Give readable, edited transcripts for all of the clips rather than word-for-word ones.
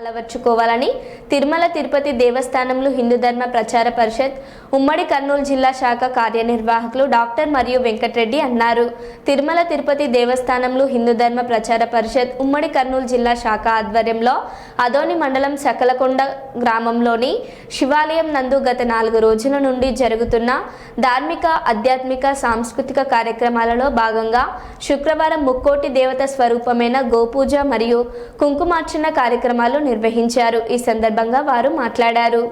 అలవర్చుకోవాలని తిరుమల తిరుపతి దేవస్థానంలో హిందూ ధర్మ ప్రచార పరిషత్ ఉమ్మడి కర్నూలు జిల్లా శాఖ కార్యనిర్వాహకులు డాక్టర్ మరియు వెంకటరెడ్డి అన్నారు. తిరుమల తిరుపతి దేవస్థానంలో హిందూ ధర్మ ప్రచార పరిషత్ ఉమ్మడి కర్నూలు జిల్లా శాఖ ఆధ్వర్యంలో అదోని మండలం సకలకొండ గ్రామంలోని శివాలయం నందు గత 4 రోజుల నుండి జరుగుతున్న ధార్మిక, ఆధ్యాత్మిక, సాంస్కృతిక కార్యక్రమాలలో భాగంగా శుక్రవారం ముక్కోటి దేవత స్వరూపమైన గోపూజ మరియు కుంకుమార్చన కార్యక్రమాలు నిర్వహించారు. ఈ సందర్భంగా వారు మాట్లాడారు.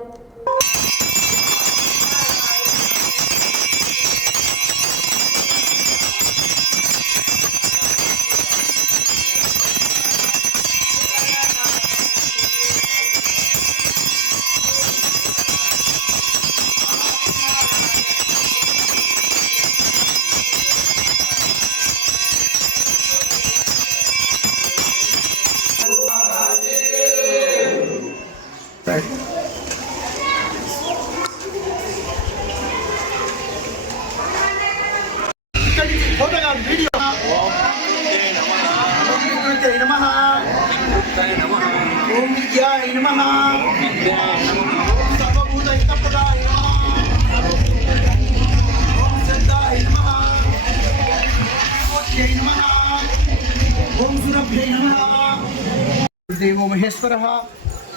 देवो महेश्वरः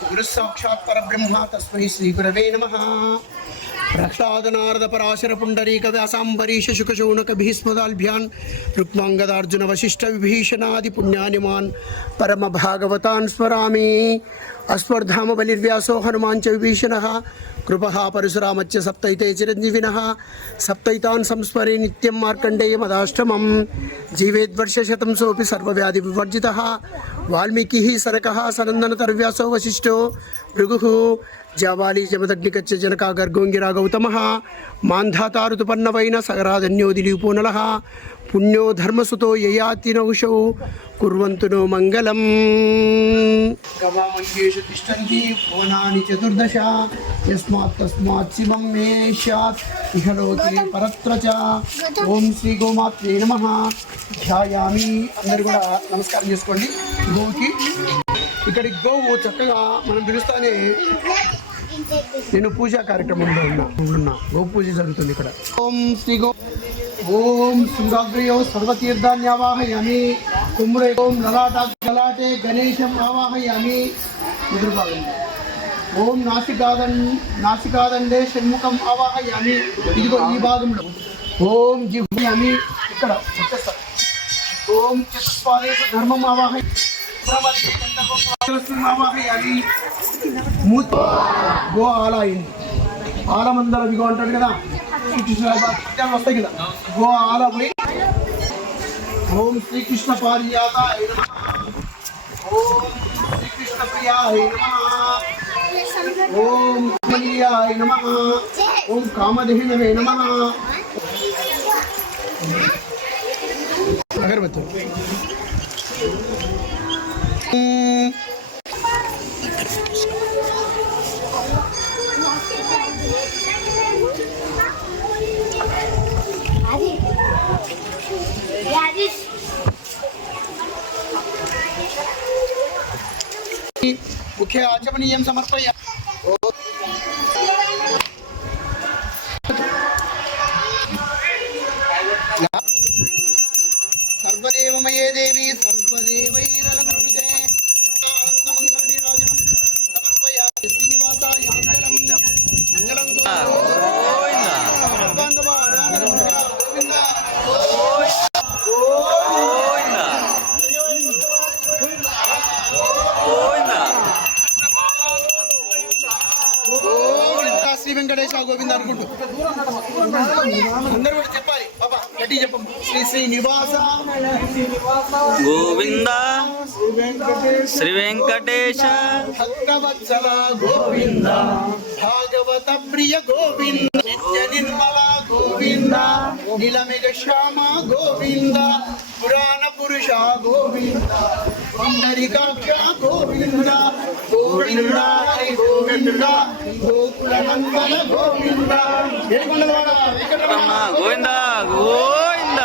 गुरुः साक्षात् परब्रह्म तस्मै श्री गुरवे नमः। प्रह्लादनारद पराशर पुंडरीक व्यासांबरीश शुकशौनक भीष्मदाल्भ्यान् रुक्मांगदार्जुन वशिष्ठ विभीषणादि पुण्यानिमान् परम भागवतान् स्मरामि। अस्वर्धाम बलिर्व्यासो हनुमान् च विभीषणः कृपः परशुरामच्च सप्तैते चिरञ्जीविनः सप्तैतान् संस्मरे नित्यं मार्कण्डेयमदाष्टमं जीवेद्वर्षशतं सोऽपि सर्वव्याधिविवर्जितः वाल्मीकिः सरकः सनन्दनतर्व्यासो वसिष्ठो भृगुः जाबाली जमदग्निकच्च जनका गर्गोङ्गिरा गौतमः मान्धाता ऋतुपन्नवैन सगराधन्योदिलीपो नलः पुण्यो धर्मसुतो ययाति नौषौ कुर्वन्तु नो मङ्गलम्। गवामन्येषु तिष्ठन्ति भुवनानि चतुर्दश यस्मात् तस्मात् शिवं मे स्यात् इह लोके परत्र च। ఓం శ్రీ గోమాత్రే నమః ధ్యాయామి। అందరూ కూడా నమస్కారం చేసుకోండి. గోకి ఇక్కడికి గోవు చక్కగా మనం పిలుస్తానే నేను పూజా కార్యక్రమంలో ఉన్నా గో పూజ జరుగుతుంది ఇక్కడ. ఓం శ్రీ గో ఓం శృంగాగ్రయో సర్వతీర్థాన్ని ఆవాహయామి కుమ్రే ఓం లలాటే గణేశం ఆవాహయామి. ఎదురు భాగం ఓం నాసికాదండే షణ్ముఖం ఆవాహయామి. ఇదిగో ఈ భాగంలో ఓం జిహ్యామి ఇక్కడ చెప్పేస్తారు. ఓం చతుస్పాదేశ ధర్మం ఆవాహయామి గో ఆల అయింది. ఆలమందర ఇదిగో అంటాడు కదా, వస్తాయి కదా, గో ఆల పోయి ఓం శ్రీకృష్ణ పారిజాత ఓం శ్రీకృష్ణ ప్రియాయ ఓం ప్రియాయ నమః ఓం కామదేహినవే నమః. అగరబత్తి मुख्य आचमनीयं समर्पय सर्वदेवमये देवी सर्वदेवैरलंकृते समर्पयामि श्रीनिवासाय मंगलं శ్రీ వెంకటేశ గోవింద అనుకుంటూ అందరూ కూడా చెప్పాలి. బాబా గట్టి చెప్పం. శ్రీ శ్రీనివాస గోవింద శ్రీ వెంకటేశ భక్తవత్సల గోవింద భాగవత ప్రియ గోవింద నిత్య నిర్మల గోవింద నీలమేఘ శ్యామ గోవింద పురాణ పురుష గోవింద పుండరీకాక్ష గోవింద గోవింద హరి గోవింద గోకుల నందన గోవింద గోవింద గోవింద